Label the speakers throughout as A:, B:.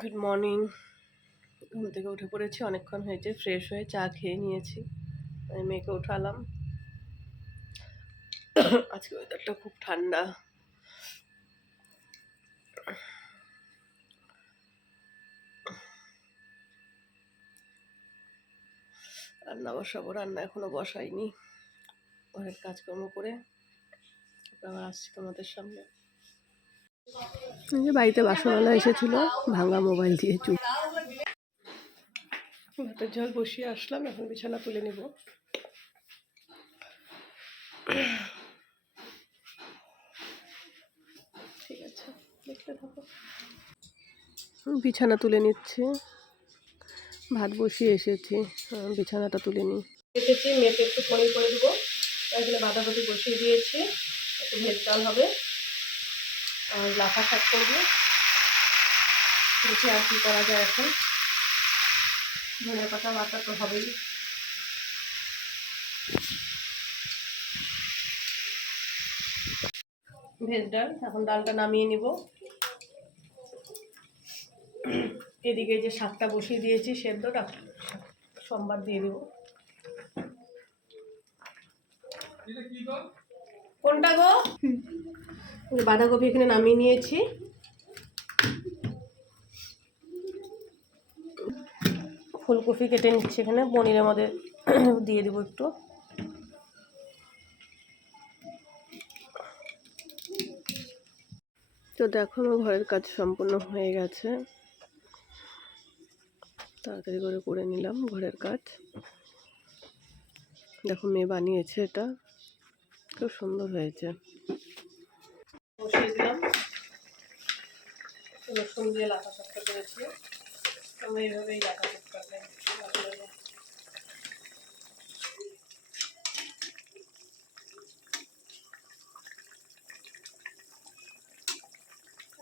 A: Good morning ঘুম থেকে উঠে পড়েছি, অনেকক্ষণ হয়েছে ফ্রেশ হয়ে চা খেয়ে নিয়েছি। আমি মেয়েকে উঠালাম। আজকে ওয়েদারটা খুব ঠান্ডা। রান্না বসাবো রান্না এখনও বসাইনি। ঘরের কাজকর্ম করে আবার আসছি তোমাদের সামনে। যে বাড়িতে বাসনওয়ালা এসেছিল ভাঙা মোবাইল দিয়ে চুপ। ভাতের জল বসিয়ে আসলাম এখন বিছানা তুলে নেব। ঠিক আছে দেখতে থাকো। বিছানা তুলে নিচ্ছে। ভাত বসিয়ে এসেছি বিছানাটা তুলে নিই। এসেছি মেয়েকে একটু পনির করে দেবো। তাই জন্য বাঁধাকপি বসিয়ে দিয়েছি একটু ভেজ ডাল হবে। লাফা শাক করব। দেখি আর কি করা যায় এখন। ধনে পাতা বাটা তো হবেই। ভেজ ডাল এখন ডালটা নামিয়ে নিব। এদিকে যে শাকটা বসিয়ে দিয়েছি সেদ্ধটা সোমবার দিয়ে দেবো। কোনটা গো? বাঁধাকপি এখানে নামিয়ে নিয়েছি। ফুলকপি কেটে নিচ্ছি এখানে পনিরের মধ্যে দিয়ে দেবো একটু। তো দেখো আমার ঘরের কাজ সম্পূর্ণ হয়ে গেছে। তাড়াতাড়ি করে করে নিলাম ঘরের কাজ। দেখো মেয়ে বানিয়েছে এটা। খুব সুন্দর হয়েছে। বসিয়ে দিলাম। রসুন দিয়ে লাফা শাকটা করেছি। আমরা এইভাবেই লাফা করবে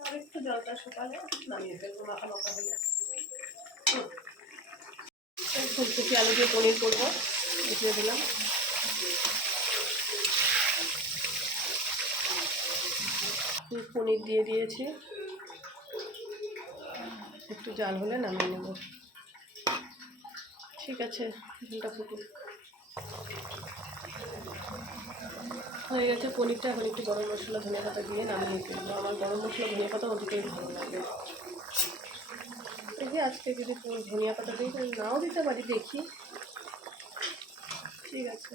A: আর একটু জলটা শুকালে নামিয়ে ফেলব, মাখা মাখা হলে ফুলকপি, আলু দিয়ে পনির করব। বসিয়ে দিলাম। পনির দিয়ে দিয়েছি। একটু জাল হলে নামিয়ে নেব। ঠিক আছে, ঝোলটা ফুটুক। হয়ে গেছে পনিরটা, এখন একটু গরম মশলা, ধনে পাতা দিয়ে নামিয়ে ফেলব আমার গরম মশলা, ধনে পাতা অধিকই ভালো লাগে। দেখি আজকে যদি ধনিয়া পাতা দিই, তাহলে নাও দিতে পারি, দেখি। ঠিক আছে।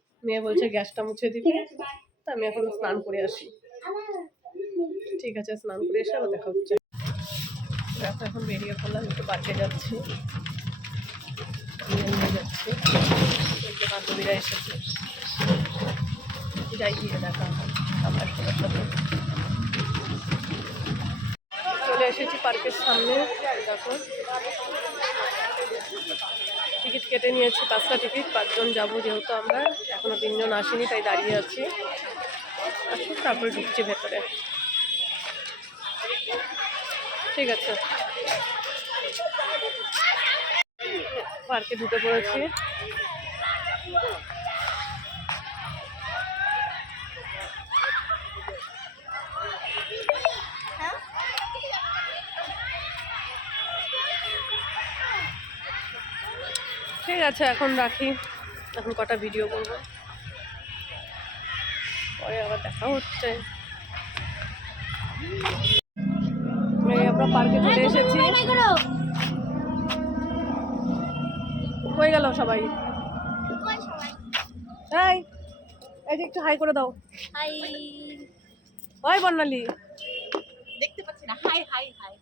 A: মেয়ে বলছে গ্যাসটা মুছে দিবে? তা আমি এখন স্নান করে আসি। ঠিক আছে স্নান করে এসে আবার দেখা হচ্ছে। দেখো এখন বেরিয়ে পড়লাম একটু পার্কে যাচ্ছি। বান্ধবীরা এসেছে। যাই গিয়ে দেখা চলে এসেছি পার্কের সামনে দেখো। কেটে নিয়েছি পাঁচটা টিকিট, পাঁচজন যাব যেহেতু আমরা। এখনও তিনজন আসিনি, তাই দাঁড়িয়ে আছি। আসুন তারপরে ঢুকছি ভেতরে। ঠিক আছে। পার্কে ঢুকে পড়েছি। ঠিক আছে এখন রাখি। এখন কটা ভিডিও করব। পরে আবার দেখা হচ্ছে। আমরা পার্কে চলে এসেছি। হয়ে গেল সবাই। এই এই যে একটু হাই করে দাও।
B: হাই
A: ওই বর্ণালী।
B: দেখতে পাচ্ছি না। হাই হাই হাই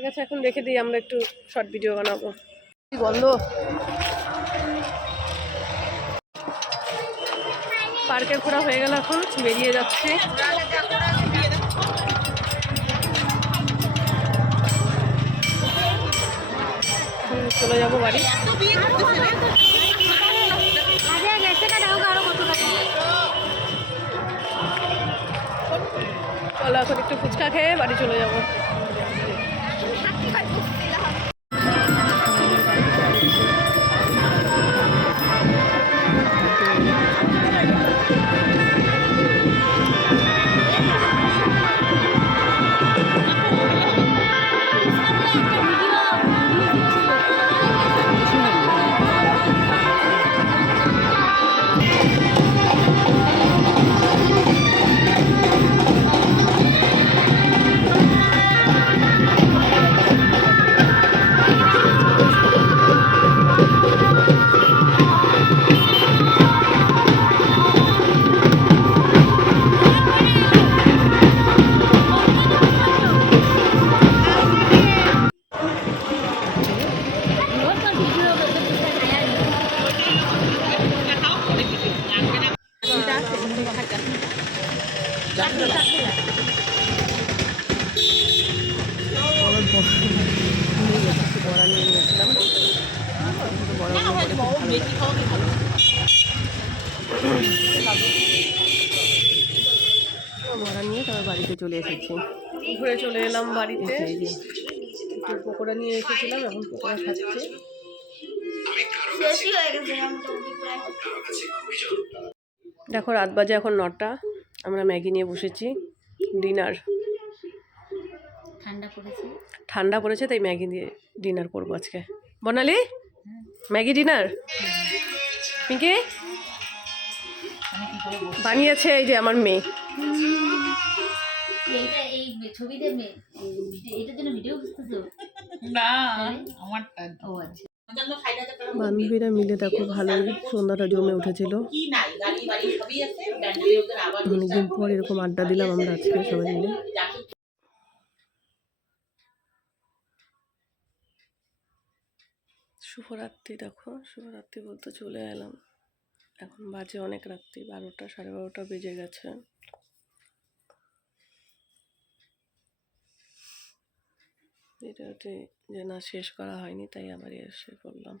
A: ঠিক আছে এখন রেখে দিই আমরা একটু শর্ট ভিডিও বানাবো। গন্ধ পার্ক ঘোরা হয়ে গেল এখন বেরিয়ে যাচ্ছে। চলে যাব বাড়ি। চলো এখন একটু ফুচকা খেয়ে বাড়ি চলে যাব। বড়া নিয়ে নিয়েছিলাম বড়া নিয়ে তারপর বাড়িতে। চলে এসেছি ঘুরে চলে এলাম বাড়িতে। পকোড়া নিয়ে এসেছিলাম এখন পকোড়া খাচ্ছি। দেখো রাত বাজে এখন নটা। আমরা ম্যাগি নিয়ে বসেছি ডিনার
B: ঠান্ডা পড়েছে?
A: ঠান্ডা পড়েছে তাই ম্যাগি দিয়ে ডিনার করব আজকে। বনালি? Maggi dinner Pinky? বানিয়েছে এই যে আমার মেয়ে।
B: আচ্ছা।
A: বান্ধবীরা মিলে দেখো ভালোই সন্ধ্যাটা জমে উঠেছিল। অনেকদিন পর এরকম আড্ডা দিলাম আমরা আজকে সবাই মিলে। শুভরাত্রি দেখো শুভরাত্রি বলতে চলে এলাম। এখন বাজে অনেক রাত্রি বারোটা সাড়ে বারোটা বেজে গেছে। ভিডিওটি যে না শেষ করা হয়নি তাই আবার এসে করলাম